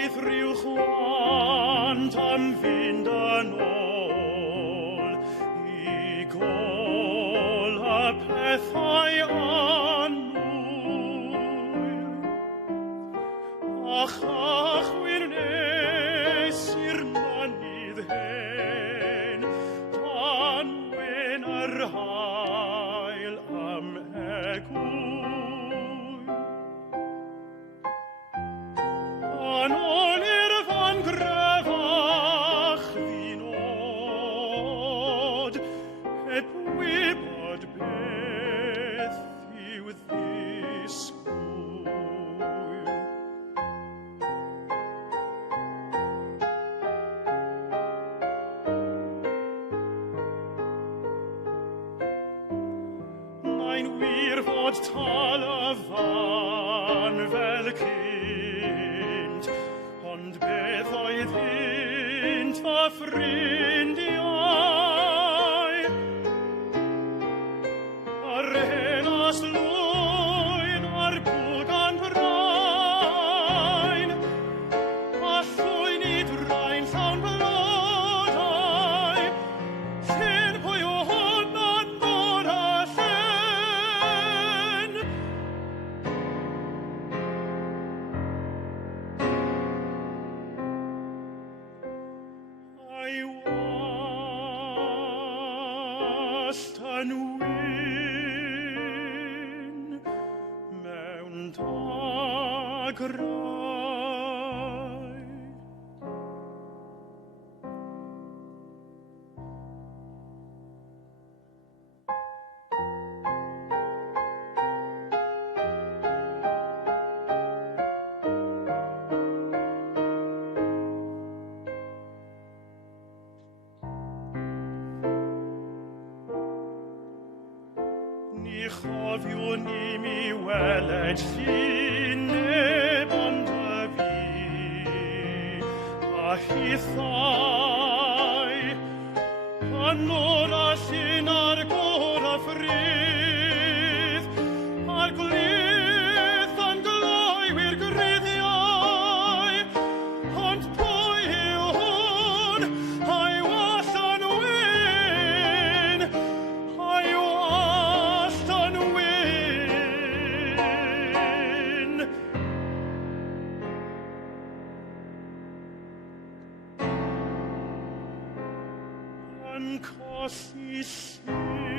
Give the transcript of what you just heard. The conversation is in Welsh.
Daeth ryw chwant am fynd yn ôl I gol a pethau annwyl a chachwyr nes i'r mynydd hen Tanwen yr hael am egwyl Yn ôl i'r fan grefach ddynod heb wybod beth yw ddisgwyl Mae'n wir fod tal y fan fel cynt Ond beth oedd hynt fy ffrindiau Yr henas lwyn a'r bwgan brain A llwyn I draen llawn blodau Llyn pwy o hwnna'n bod a llyn Ai wallt yn wyn mewn dagrau Ni chofiwn I mi weled llun neb ond y fi a hithau yn o'r a llun ar gor a ffrydd a'r glydd yn gloiwyr gryddiau ond pwy yw hwn ai wall yn wyn ai wall yn wyn yn colli llun